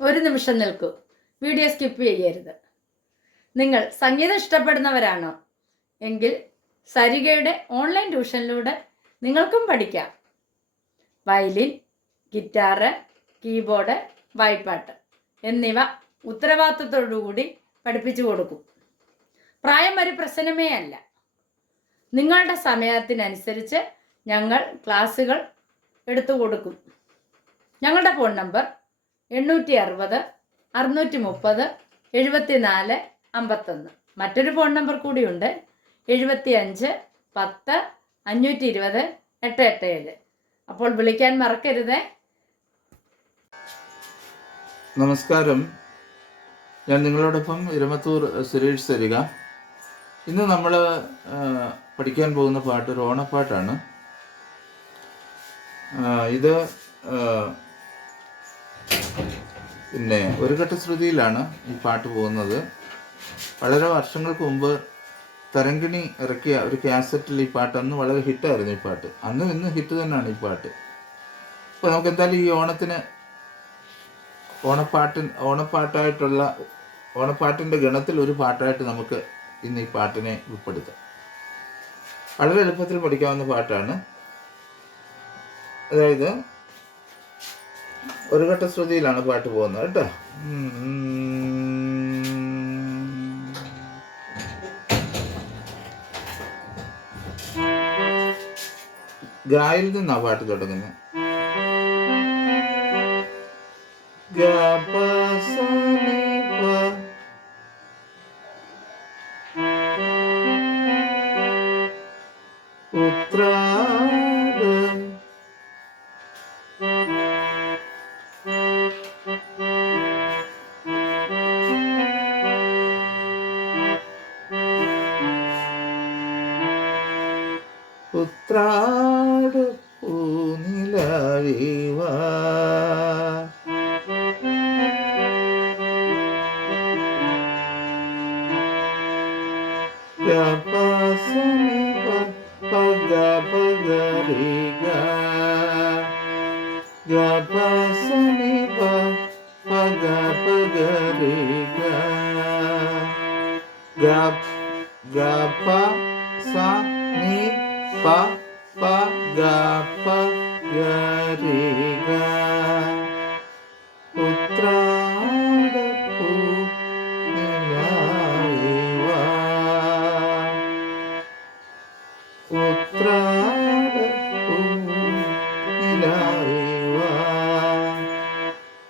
ഒരു നിമിഷം നിൽക്കൂ. വീഡിയോ സ്കിപ്പ് ചെയ്യരുത്. നിങ്ങൾ സംഗീതം ഇഷ്ടപ്പെടുന്നവരാണോ എങ്കിൽ സരിഗയുടെ ഓൺലൈൻ ട്യൂഷനിലൂടെ നിങ്ങൾക്കും പഠിക്കാം. വയലിൻ, ഗിറ്റാറ്, കീബോർഡ്, വായ്പ്പാട്ട് എന്നിവ ഉത്തരവാദിത്തത്തോടുകൂടി പഠിപ്പിച്ചു കൊടുക്കും. പ്രായം ഒരു പ്രശ്നമേ അല്ല. നിങ്ങളുടെ സമയത്തിനനുസരിച്ച് ഞങ്ങൾ ക്ലാസ്സുകൾ എടുത്തു കൊടുക്കും. ഞങ്ങളുടെ ഫോൺ നമ്പർ 860 630 74 51. മറ്റൊരു ഫോൺ നമ്പർ കൂടിയുണ്ട്, 75 10 520 887. അപ്പോൾ വിളിക്കാൻ മറക്കരുത്. നമസ്കാരം, ഞാൻ നിങ്ങളോടൊപ്പം ഇരമത്തൂർ സുരേഷ് സരിക. ഇന്ന് നമ്മൾ പഠിക്കാൻ പോകുന്ന പാട്ട് ഒരു ഓണപ്പാട്ടാണ്. ഇത് പിന്നെ ഒരു ഘട്ടശ്രുതിയിലാണ് ഈ പാട്ട് പോകുന്നത്. വളരെ വർഷങ്ങൾക്ക് മുമ്പ് തരങ്കിണി ഇറക്കിയ ഒരു കാസറ്റിൽ ഈ പാട്ട് അന്ന് വളരെ ഹിറ്റായിരുന്നു. ഈ പാട്ട് അന്നും ഇന്ന് ഹിറ്റ് തന്നെയാണ് ഈ പാട്ട്. അപ്പോൾ നമുക്ക് എന്തായാലും ഈ ഓണത്തിന് ഓണപ്പാട്ടിൻ്റെ ഗണത്തിൽ ഒരു പാട്ടായിട്ട് നമുക്ക് ഇന്ന് ഈ പാട്ടിനെ ഉൾപ്പെടുത്താം. വളരെ എളുപ്പത്തിൽ പഠിക്കാവുന്ന പാട്ടാണ്. അതായത് ഒരു ഘട്ടശ്രുതിയിലാണ് പാട്ട് പോകുന്നത് കേട്ടോ. ഗായിൽ നിന്നാ പാട്ട് തുടങ്ങുന്നത്. ഉത്രാട പൂനിലാവിവാ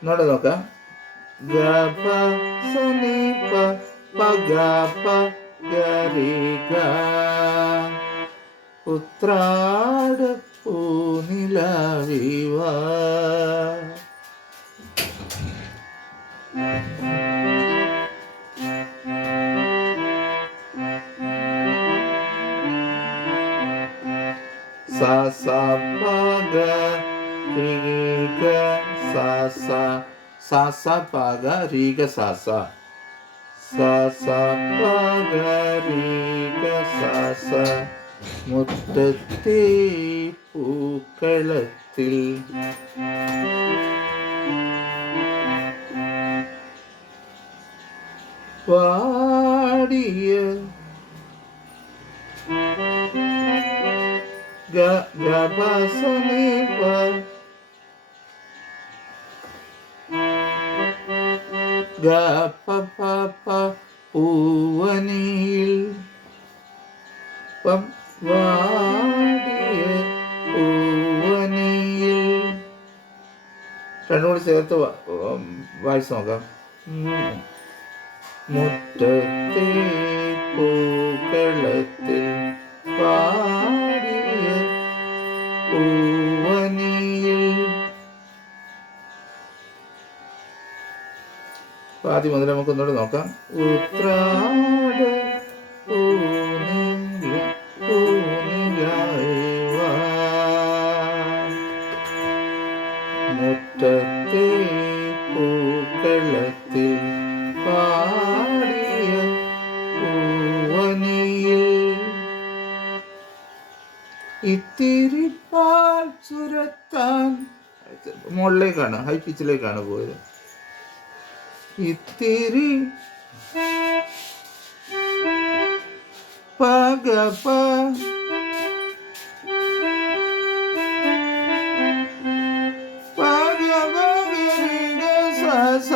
എന്നോട് നോക്കാം. ഗ പ സ നി പ പ ഗ പ ഗ രി ഗ ഉത്രാട പൂനിലാവിവാ. സ സ പ ഗ രി ഗ സ സ സ സ പ ഗ രി ഗ സ സ സ സ പ ഗ രി ഗ സ സ. മുറ്റത്തെ പൂക്കളത്തിൽ വാടിയ ഗ ഗ പ സ നി പ ഗ പ പ പ പൂവനിയിൽ വാടിയ പൂവനിയിൽ. രണ്ടും കൂടി ചേർത്ത് വായിച്ച് നോക്കാം. മുറ്റത്തെ പൂക്കളത്തിൽ വാടിയ പൂവനിയിൽ. ആദ്യം മുതൽ നമുക്ക് ഒന്നുകൂടെ നോക്കാം. ഉത്രാട പൂനിലാവിവാ മുറ്റത്തെ പൂക്കളത്തിൽ പാടിയ പൂവനിയിൽ. ഇത്തിരി പാൽ ചുരത്താൻ. മുകളിലേക്കാണ്, ഹൈ പിച്ചിലേക്കാണ് പോയത്. ഇത്തിരി പകപ പകപഗരിഗസസ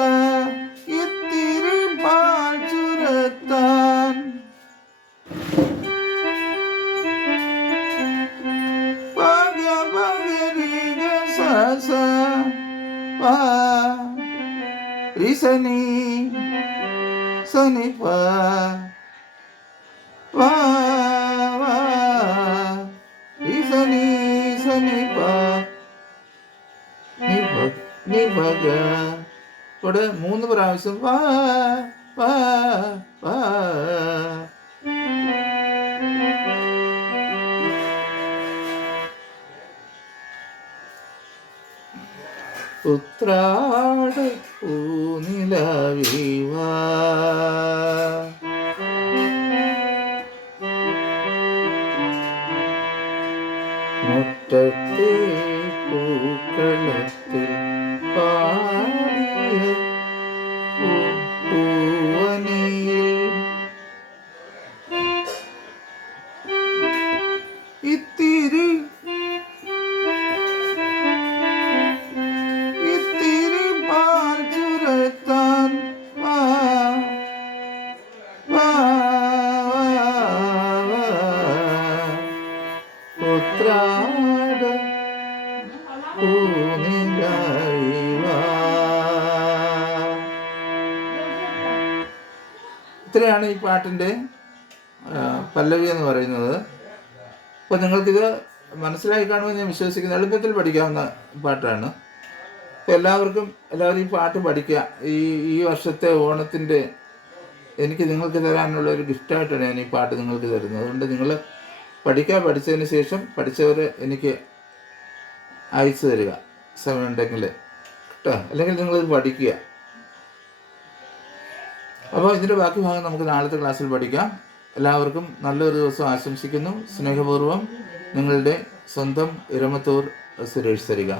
ഇത്തിരി പാൽ ചുരത്താൻ പകപഗരിഗസസ പാ റിസനി സനി പാ വാ വാ റിസനി സനി പാ നിഭഗ ഇവിടെ 3 പ്രാവശ്യം വാ വാ വാ. ഉത്രാട പൂനിലവിവാ മുറ്റത്തെ പൂക്കളത്തിൽ പാടിയ പൂവനിയിൽ ഇത്തിരി പാൽ ചുരത്താൻ വാ വാ വാ ഉത്രാട പൂനിലവിവാ. ഇത്രയാണ് ഈ പാട്ടിൻ്റെ പല്ലവി എന്ന് പറയുന്നത്. അപ്പോൾ നിങ്ങൾക്കിത് മനസ്സിലായി കാണുമെന്ന് ഞാൻ വിശ്വസിക്കുന്നു. എളുപ്പത്തിൽ പഠിക്കാവുന്ന പാട്ടാണ്. അപ്പോൾ എല്ലാവരും ഈ പാട്ട് പഠിക്കുക. ഈ വർഷത്തെ ഓണത്തിൻ്റെ എനിക്ക് നിങ്ങൾക്ക് തരാനുള്ള ഒരു ഗിഫ്റ്റായിട്ടാണ് ഞാൻ ഈ പാട്ട് നിങ്ങൾക്ക് തരുന്നത്. അതുകൊണ്ട് നിങ്ങൾ പഠിച്ചതിന് ശേഷം പഠിച്ചവർ എനിക്ക് അയച്ചു തരിക സമയമുണ്ടെങ്കിൽ കേട്ടോ. അല്ലെങ്കിൽ നിങ്ങളിത് പഠിക്കുക. അപ്പോൾ ഇതിൻ്റെ ബാക്കി ഭാഗം നമുക്ക് നാളത്തെ ക്ലാസ്സിൽ പഠിക്കാം. എല്ലാവർക്കും നല്ലൊരു ദിവസം ആശംസിക്കുന്നു. സ്നേഹപൂർവ്വം നിങ്ങളുടെ സ്വന്തം ഇരമത്തൂർ സുരേഷ് തരിക.